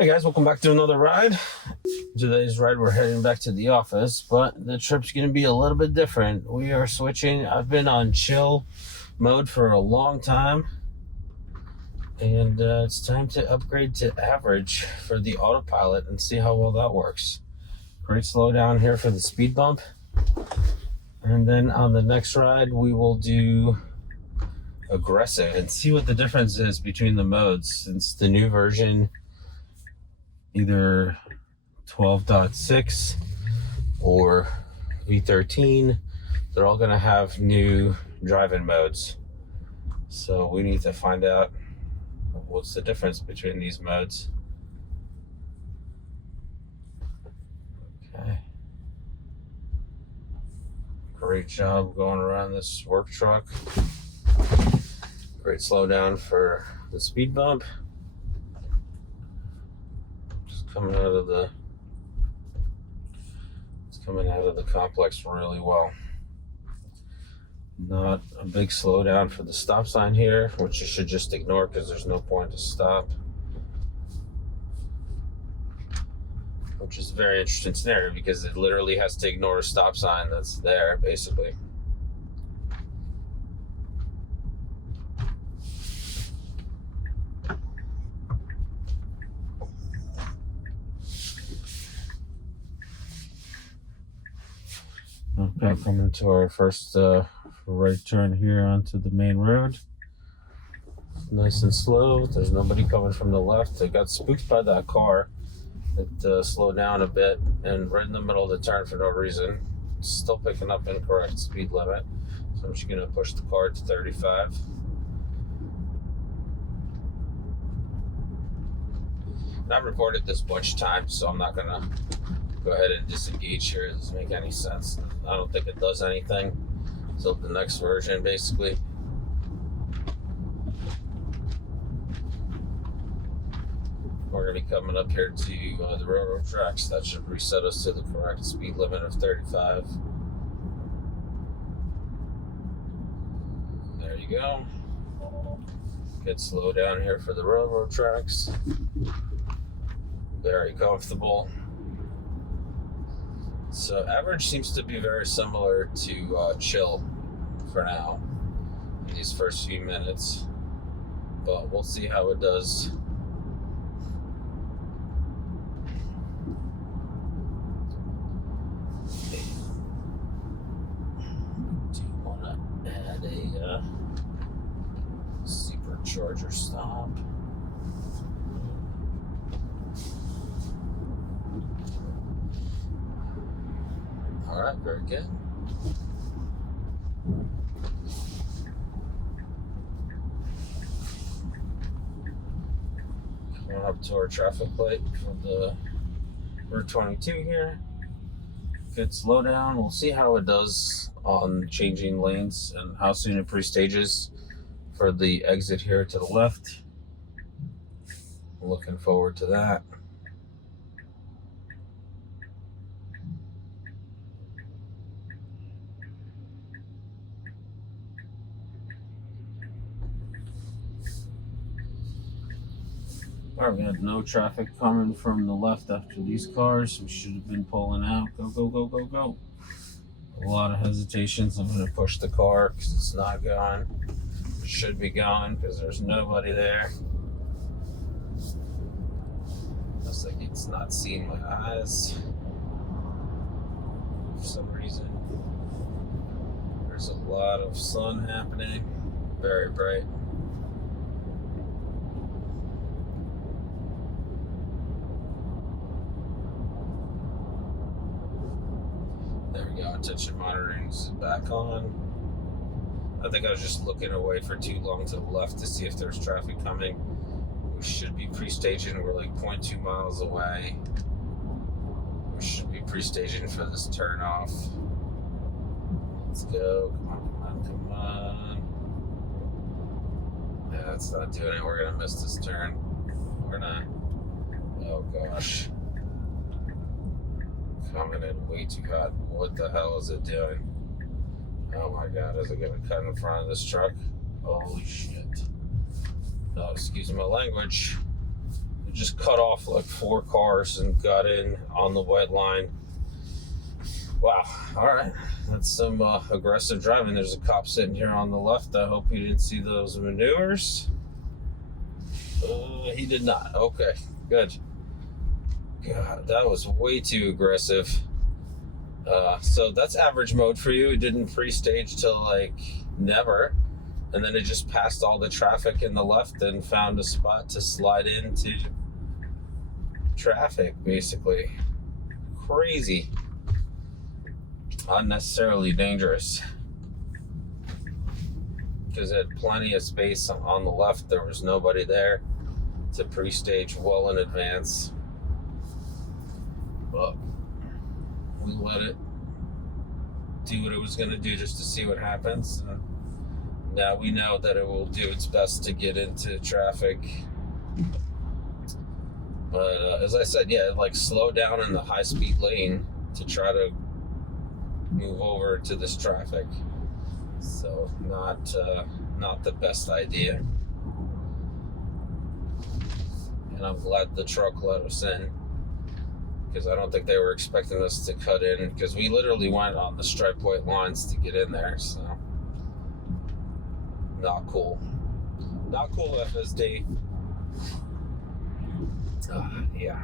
Hey guys, welcome back to another ride. Today's ride we're heading back to the office, but the trip's going to be a little bit different. We are switching. I've been on chill mode for a long time, and it's time to upgrade to average for the autopilot and see how well that works. Great slowdown here for the speed bump, and then on the next ride we will do aggressive and see what the difference is between the modes, since the new version, either 12.6 or V13, they're all going to have new driving modes. So we need to find out what's the difference between these modes. Okay. Great job going around this work truck. Great slowdown for the speed bump. Coming out of the complex really well. Not a big slowdown for the stop sign here, which you should just ignore because there's no point to stop, which is a very interesting scenario because it literally has to ignore a stop sign that's there basically. Okay, coming to our first right turn here onto the main road. Nice and slow. There's nobody coming from the left. I got spooked by that car. It slowed down a bit and right in the middle of the turn for no reason. Still picking up incorrect speed limit. So I'm just going to push the car to 35. And I've recorded this bunch of times, so I'm not going to go ahead and disengage here. It doesn't make any sense. I don't think it does anything. So the next version, basically. We're going to be coming up here to the railroad tracks. That should reset us to the correct speed limit of 35. There you go. Good slow down here for the railroad tracks. Very comfortable. So average seems to be very similar to chill for now in these first few minutes, but we'll see how it does. Do you want to add a Supercharger stop? All right, very good. Coming up to our traffic light for the Route 22 here. Good slowdown. We'll see how it does on changing lanes and how soon it pre-stages for the exit here to the left. Looking forward to that. All right, we have no traffic coming from the left after these cars. We should have been pulling out. Go, go, go, go, go. A lot of hesitations. I'm going to push the car because it's not going. It should be going because there's nobody there. Looks like it's not seeing my eyes for some reason. There's a lot of sun happening. Very bright. Attention monitoring is back on. I think I was just looking away for too long to the left to see if there's traffic coming. We should be pre-staging. We're like 0.2 miles away. We should be pre-staging for this turn off. Let's go. Come on, come on, come on. Yeah, it's not doing it. We're gonna miss this turn. We're not. Oh gosh. Coming in way too hot. What the hell is it doing? Oh my god, is it gonna cut in front of this truck? Holy shit. Oh, excuse my language. just cut off like 4 cars and got in on the white line. Wow. All right. That's some aggressive driving. There's a cop sitting here on the left. I hope he didn't see those maneuvers. He did not. Okay. Good. God, that was way too aggressive. So that's average mode for you. It didn't pre-stage till like never. And then it just passed all the traffic in the left and found a spot to slide into traffic, basically. Crazy. Unnecessarily dangerous. Because it had plenty of space on the left. There was nobody there to pre-stage well in advance. But we let it do what it was going to do just to see what happens. Now we know that it will do its best to get into traffic. But as I said, yeah, like slow down in the high-speed lane to try to move over to this traffic. So not the best idea. And I'm glad the truck let us in, because I don't think they were expecting us to cut in, because we literally went on the stripe white lines to get in there. So not cool. Not cool, FSD. Yeah.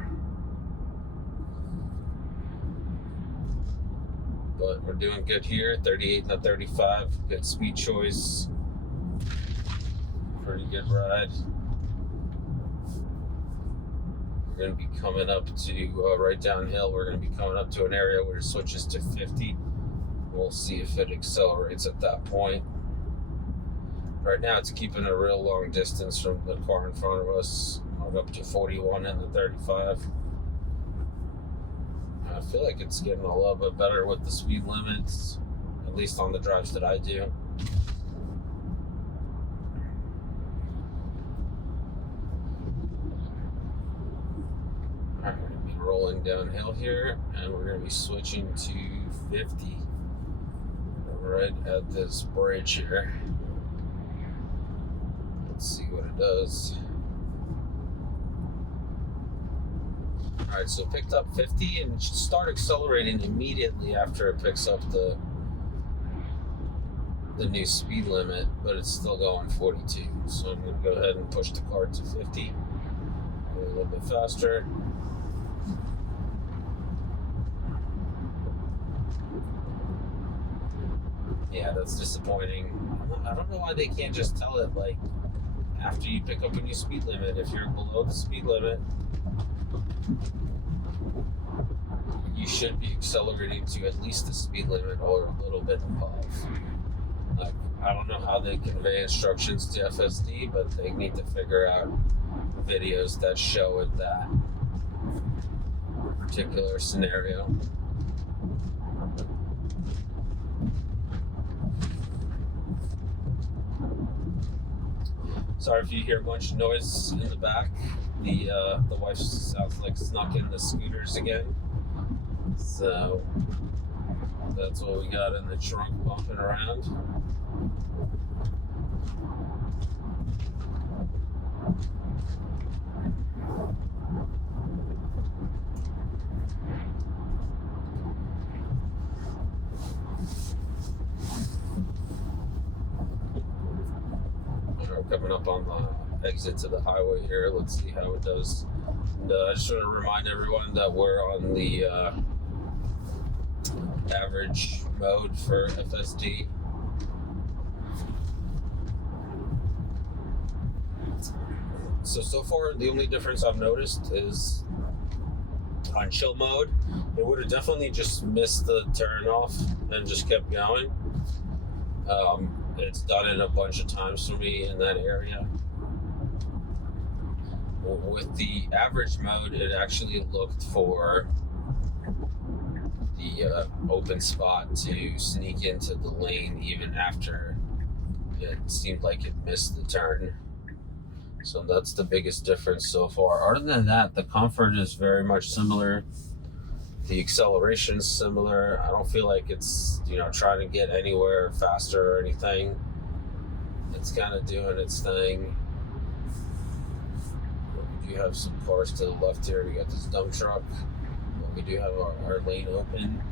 But we're doing good here. 38 and a 35. Good speed choice. Pretty good ride. We're going to be coming up to right downhill. We're going to be coming up to an area where it switches to 50. We'll see if it accelerates at that point. Right now, it's keeping a real long distance from the car in front of us. Up to 41 and the 35. I feel like it's getting a little bit better with the speed limits, at least on the drives that I do. Alright, we're going to be rolling downhill here, and we're going to be switching to 50 right at this bridge here. Let's see what it does. Alright, so it picked up 50 and it should start accelerating immediately after it picks up the new speed limit, but it's still going 42. So I'm going to go ahead and push the car to 50. Go a little bit faster. Yeah, that's disappointing. I don't know why they can't just tell it, like, after you pick up a new speed limit, if you're below the speed limit, you should be accelerating to at least the speed limit or a little bit above. Like, I don't know how they convey instructions to FSD, but they need to figure out videos that show it that particular scenario. Sorry if you hear a bunch of noise in the back. The wife sounds like snuck in the scooters again. So that's what we got in the trunk bumping around. We're coming up on the exit to the highway here. Let's see how it does. And I just want to remind everyone that we're on the average mode for FSD. So far, the only difference I've noticed is on chill mode, it would have definitely just missed the turn off and just kept going. It's done it a bunch of times for me in that area. With the average mode, it actually looked for the open spot to sneak into the lane even after it seemed like it missed the turn. So that's the biggest difference so far. Other than that, the comfort is very much similar. The acceleration is similar. I don't feel like it's, trying to get anywhere faster or anything. It's kind of doing its thing. do have some cars to the left here. We got this dump truck, but we do have our lane open.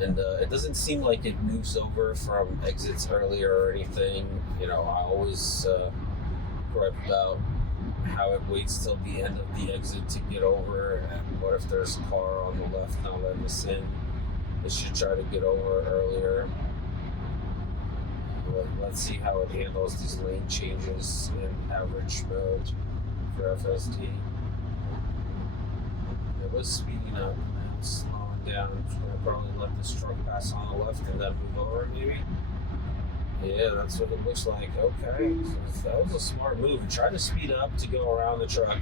And it doesn't seem like it moves over from exits earlier or anything. You know, I always gripe about how it waits till the end of the exit to get over, and what if there's a car on the left not letting us in? It should try to get over earlier. But let's see how it handles these lane changes in average mode for FSD. It was speeding up and slowing down. I'm gonna probably let this truck pass on the left and then move over, maybe. Yeah, that's what it looks like. Okay, so that was a smart move. It tried to speed up to go around the truck,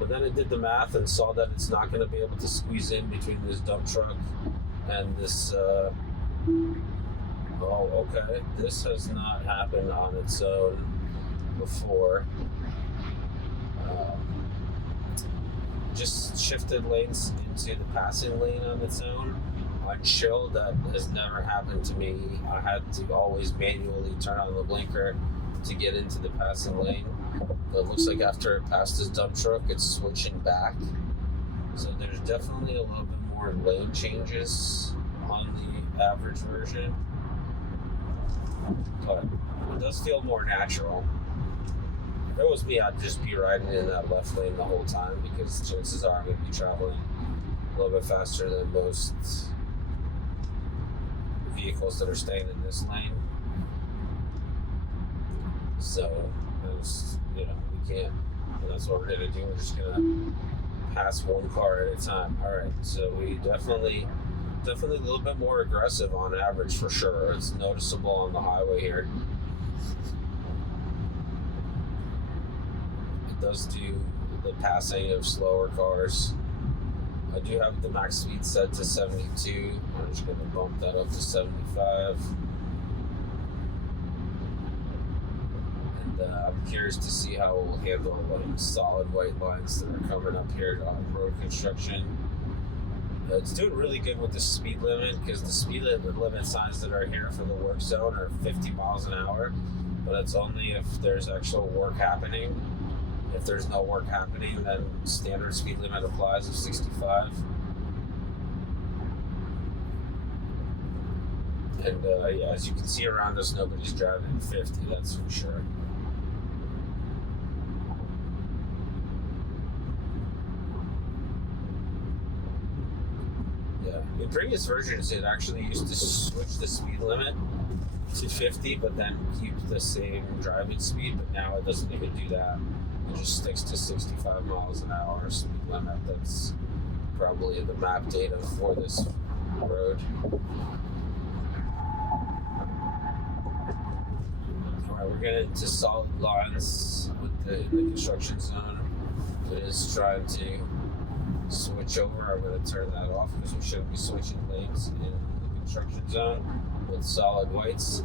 but then it did the math and saw that it's not going to be able to squeeze in between this dump truck and this. Oh, okay. This has not happened on its own before. Just shifted lanes into the passing lane on its own. On chill, that has never happened to me. I had to always manually turn on the blinker to get into the passing lane. But it looks like after it passed this dump truck, it's switching back. So there's definitely a little bit more lane changes on the average version. But it does feel more natural. If it was me, I'd just be riding in that left lane the whole time, because chances are I'm going to be traveling a little bit faster than most vehicles that are staying in this lane. So, we can't, and that's what we're going to do. We're just going to pass one car at a time. Alright, so we definitely a little bit more aggressive on average, for sure. It's noticeable on the highway here. It does do the passing of slower cars. I do have the max speed set to 72. I'm just going to bump that up to 75. And I'm curious to see how it will handle solid white lines that are coming up here on road construction. It's doing really good with the speed limit, because the speed limit signs that are here for the work zone are 50 miles an hour, but it's only if there's actual work happening. If there's no work happening, then standard speed limit applies of 65. And yeah, as you can see around us, nobody's driving 50, that's for sure. Yeah, in previous versions, it actually used to switch the speed limit to 50, but then keep the same driving speed, but now it doesn't even do that. It just sticks to 65 miles an hour speed limit. That's probably the map data for this road. Alright, we're getting into solid lines with the construction zone. It is trying to switch over. I'm going to turn that off because we shouldn't be switching lanes in the construction zone with solid whites.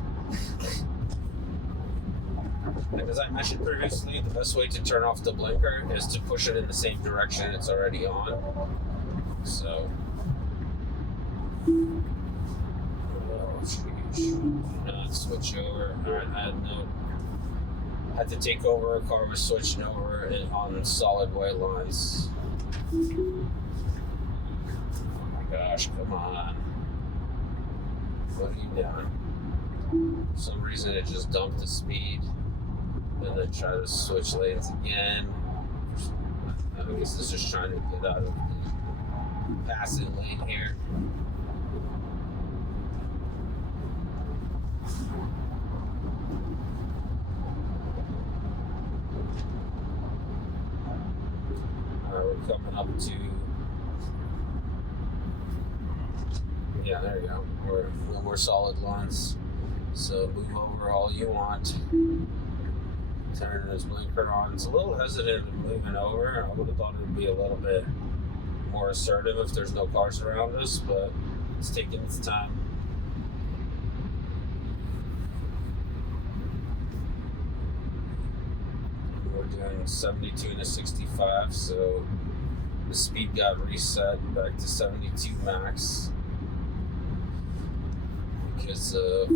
And as I mentioned previously, the best way to turn off the blinker is to push it in the same direction it's already on. So, not switch over. Alright, I had to take over. A car was switching over on solid white lines. Oh my gosh, come on. What are you doing? For some reason it just dumped the speed. And then try to switch lanes again. I guess it's just trying to get out of the passing lane here. Alright, we're coming up to... Yeah, there you go. We're no more solid lines. So move over all you want. Turning his blinker on. It's a little hesitant in moving over. I would have thought it would be a little bit more assertive if there's no cars around us, but it's taking its time. We're doing 72 to 65, so the speed got reset back to 72 max because of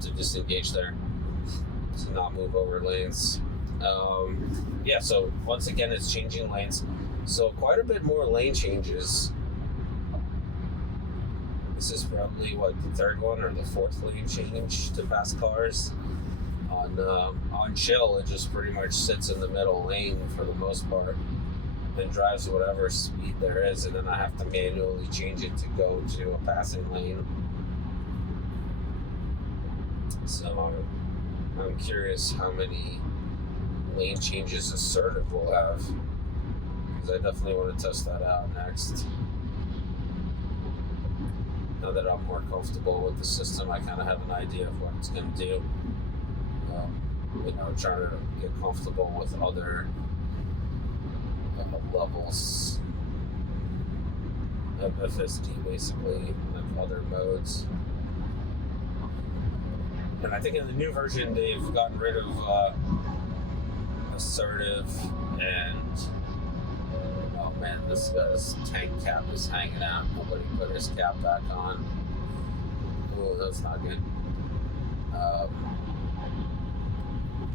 to disengage there. to not move over lanes. Yeah, so once again, it's changing lanes. So quite a bit more lane changes. This is probably, what, the third one or the fourth lane change to pass cars. On chill, it just pretty much sits in the middle lane for the most part and drives whatever speed there is, and then I have to manually change it to go to a passing lane. So I'm curious how many lane changes assertive will have, because I definitely want to test that out next. Now that I'm more comfortable with the system, I kind of have an idea of what it's going to do. Trying to get comfortable with other levels of FSD, basically, like other modes. And I think in the new version, they've gotten rid of assertive and oh man, this guy's tank cap is hanging out. Nobody put his cap back on. Oh, that's not good.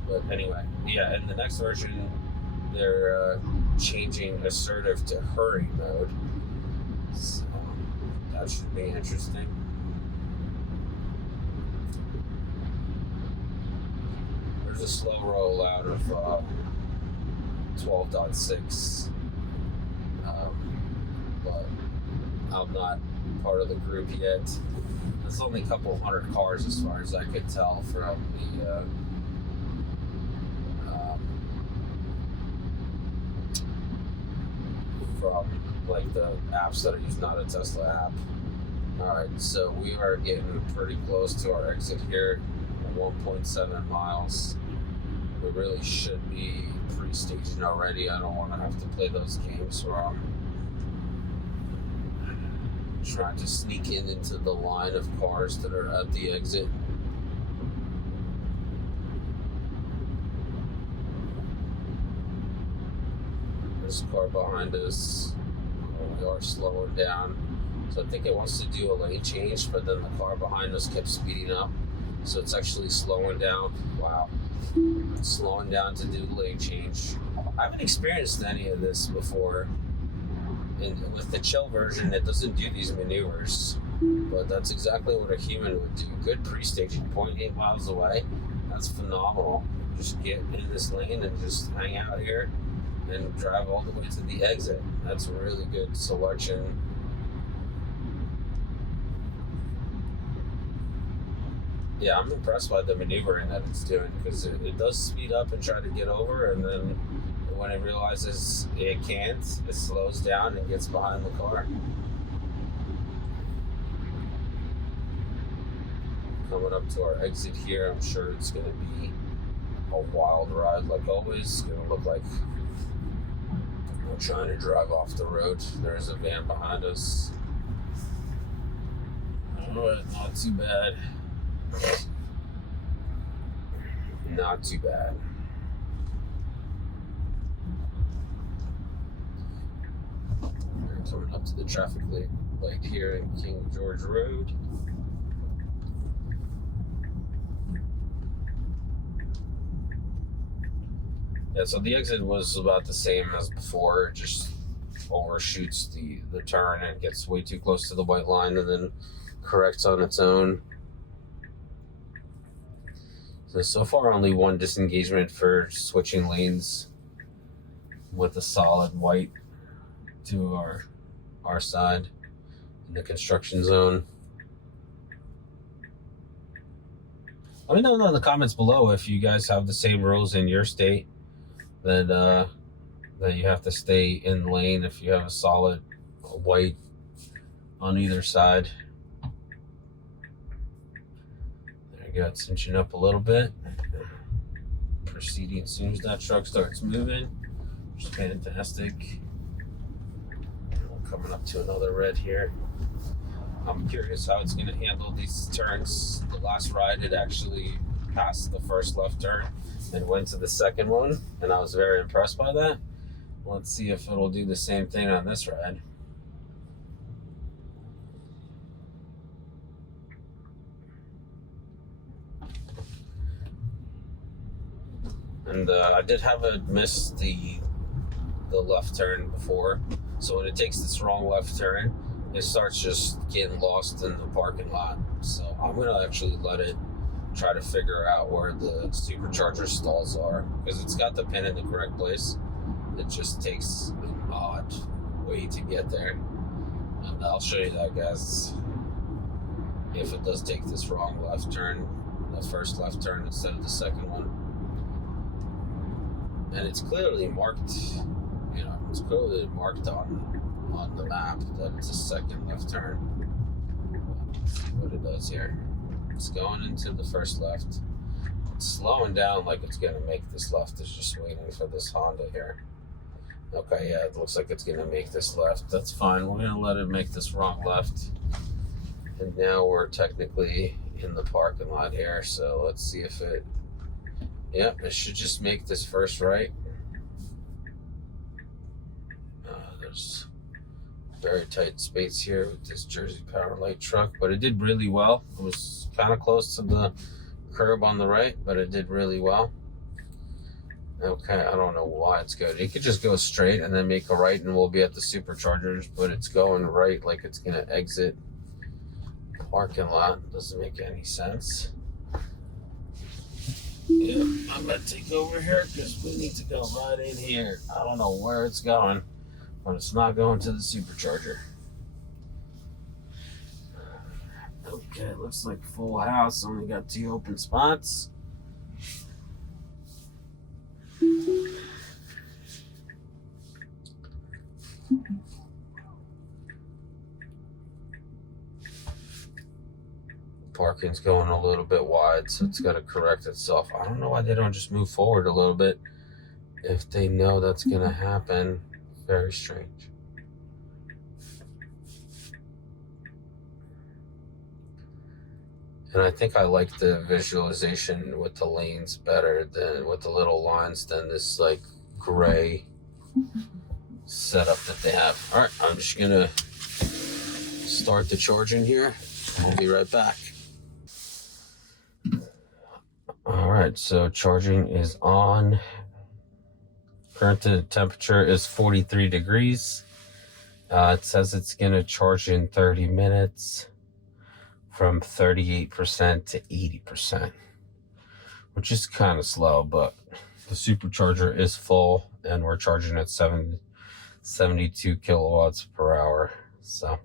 But anyway, yeah, in the next version, they're changing assertive to hurry mode. So that should be interesting. There's a slow rollout of 12.6. But I'm not part of the group yet. There's only a couple hundred cars as far as I could tell from the from like the apps that are used, not a Tesla app. Alright, so we are getting pretty close to our exit here at 1.7 miles. We really should be pre-staging already. I don't want to have to play those games where I'm trying to sneak into the line of cars that are at the exit. There's a car behind us. We are slowing down. So I think it wants to do a lane change, but then the car behind us kept speeding up. So it's actually slowing down. Wow. It's slowing down to do the lane change. I haven't experienced any of this before. And with the chill version, it doesn't do these maneuvers. But that's exactly what a human would do. Good pre-staging, 0.8 miles away. That's phenomenal. Just get in this lane and just hang out here and drive all the way to the exit. That's a really good selection. Yeah, I'm impressed by the maneuvering that it's doing, because it does speed up and try to get over, and then when it realizes it can't, it slows down and gets behind the car. Coming up to our exit here, I'm sure it's going to be a wild ride like always. It's going to look like we're trying to drive off the road. There's a van behind us. Alright, not too bad. Not too bad. We're coming up to the traffic light here in King George Road. Yeah, so the exit was about the same as before. It just overshoots the turn and gets way too close to the white line and then corrects on its own. So far only one disengagement for switching lanes with a solid white to our side in the construction zone. Let me know in the comments below if you guys have the same rules in your state that you have to stay in lane if you have a solid white on either side. Got cinching up a little bit, proceeding as soon as that truck starts moving, which is fantastic. We're coming up to another red here. I'm curious how it's going to handle these turns. The last ride, it actually passed the first left turn and went to the second one, and I was very impressed by that. Let's see if it'll do the same thing on this ride. And I did have it miss the left turn before. So when it takes this wrong left turn, it starts just getting lost in the parking lot. So I'm gonna actually let it try to figure out where the supercharger stalls are, because it's got the pin in the correct place. It just takes an odd way to get there. And I'll show you that, guys, if it does take this wrong left turn, the first left turn instead of the second one. And it's clearly marked, it's clearly marked on the map that it's a second left turn. Let's see what it does here. It's going into the first left. It's slowing down like it's gonna make this left. It's just waiting for this Honda here. Okay, yeah, it looks like it's gonna make this left. That's fine. We're gonna let it make this wrong left. And now we're technically in the parking lot here. So let's see if it, yep, it should just make this first right. There's very tight space here with this Jersey Power light truck, but it did really well. It was kind of close to the curb on the right, but it did really well. Okay, I don't know why it's good. It could just go straight and then make a right and we'll be at the superchargers, but it's going right like it's gonna exit the parking lot. Doesn't make any sense. Yeah, I'm gonna take over here because we need to go right in here. I don't know where it's going, but it's not going to the supercharger. Okay, looks like full house. Only got 2 open spots. Parking's going a little bit wide, so it's got to correct itself. I don't know why they don't just move forward a little bit if they know that's going to happen. Very strange. And I think I like the visualization with the lanes better than with the little lines than this like gray setup that they have. All right, I'm just gonna start the charging here. I'll be right back. All right, so charging is on. Current temperature is 43 degrees. It says it's gonna charge in 30 minutes from 38% to 80%, which is kind of slow, but the supercharger is full and we're charging at 72 kilowatts per hour. So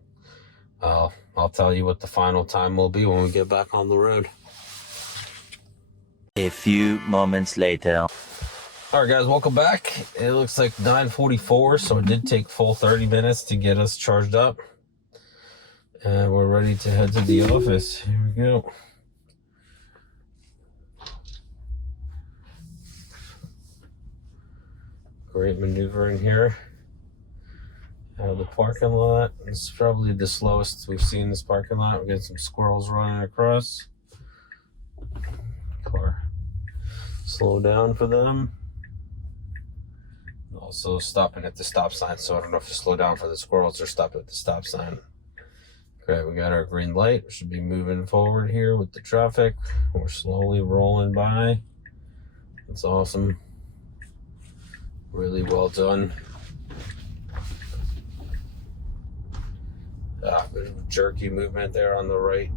I'll tell you what the final time will be when we get back on the road. A few moments later. All right, guys, welcome back. It looks like 9:44, so it did take full 30 minutes to get us charged up. And we're ready to head to the office. Here we go. Great maneuvering here out of the parking lot. This is probably the slowest we've seen this parking lot. We got some squirrels running across. Car slow down for them. Also stopping at the stop sign, so I don't know if you slow down for the squirrels or stop at the stop sign. Okay, we got our green light. We should be moving forward here with the traffic. We're slowly rolling by. That's awesome. Really well done. Bit of jerky movement there on the right.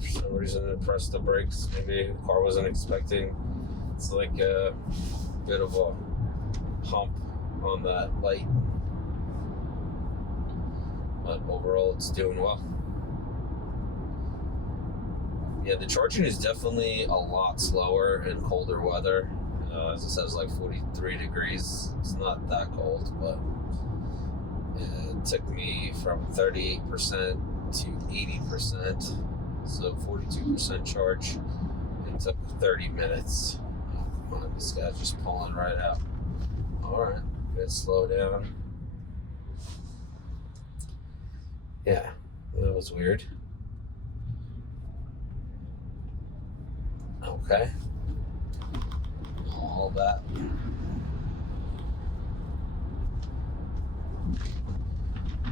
For some reason it pressed the brakes. Maybe the car wasn't expecting. It's like a bit of a hump on that light. But overall it's doing well. Yeah, the charging is definitely a lot slower in colder weather. As it says, like 43 degrees. It's not that cold, but it took me from 38% to 80%, so 42% charge. It took 30 minutes. Oh, come on, this guy's just pulling right out. All right, good, slow down. Yeah, that was weird. Okay. All that.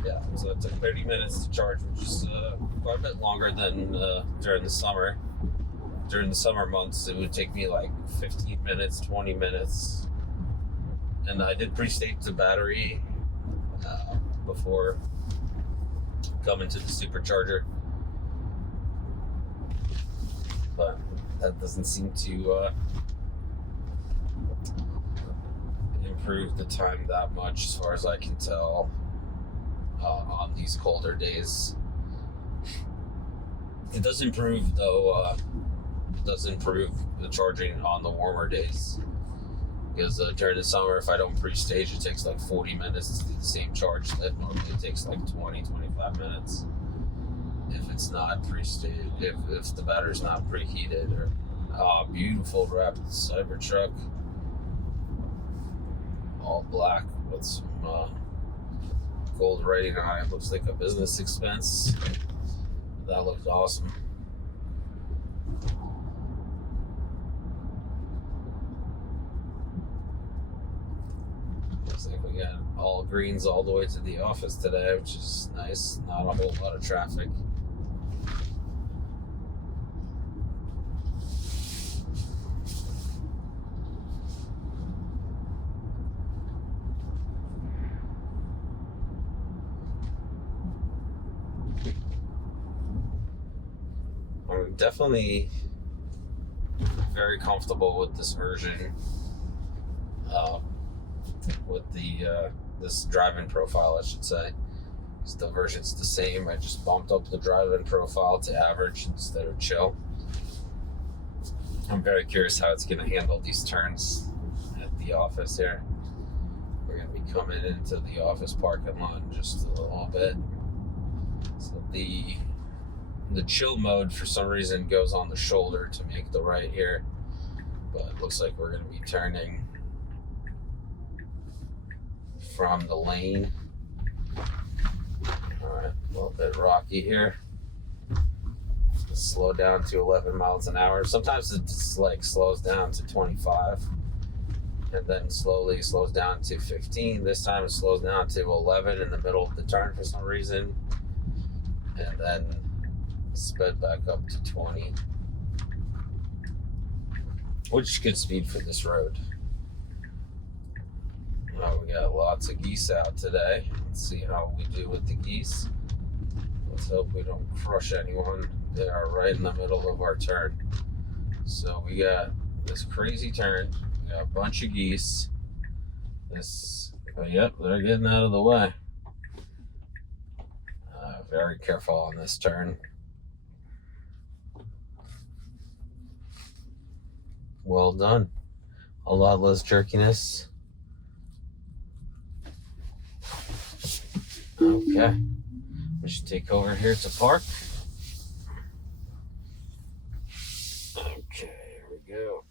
Yeah, so it took 30 minutes to charge, which is quite a bit longer than during the summer. during the summer months, it would take me like 15 minutes, 20 minutes. And I did pre-state the battery before coming to the Supercharger. But that doesn't seem to improve the time that much, as far as I can tell, on these colder days. It does improve, though. It does improve the charging on the warmer days. Because during the summer, if I don't pre-stage, it takes like 40 minutes to do the same charge that normally takes like 20, 25 minutes. If it's not pre-staged, if the battery's not preheated. Or beautiful wrapped Cybertruck, all black with some gold writing on it. Looks like a business expense. That looked awesome. Looks like we got all greens all the way to the office today, which is nice. Not a whole lot of traffic. I'm definitely very comfortable with this version, with the this drive-in profile, I should say. The version's the same. I just bumped up the drive-in profile to average instead of chill. I'm very curious how it's going to handle these turns at the office here. We're going to be coming into the office parking lot in just a little bit. So the chill mode, for some reason, goes on the shoulder to make the right here. But it looks like we're going to be turning from the lane. Alright, a little bit rocky here. Slow down to 11 miles an hour. Sometimes it just like slows down to 25 and then slowly slows down to 15. This time it slows down to 11 in the middle of the turn for some reason, and then sped back up to 20, which is good speed for this road. We got lots of geese out today. Let's see how we do with the geese. Let's hope we don't crush anyone. They are right in the middle of our turn. So we got this crazy turn. We got a bunch of geese. Yep, they're getting out of the way. Very careful on this turn. Well done. A lot less jerkiness. Okay. We should take over here to park. Okay, here we go.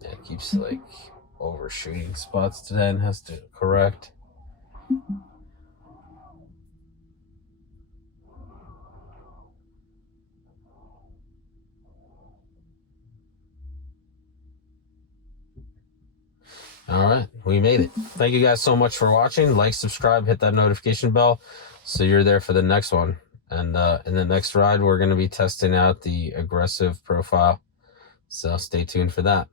It keeps like overshooting spots today and has to correct. All right, we made it. Thank you guys so much for watching. Like, subscribe, hit that notification bell so you're there for the next one. And in the next ride, we're going to be testing out the aggressive profile. So stay tuned for that.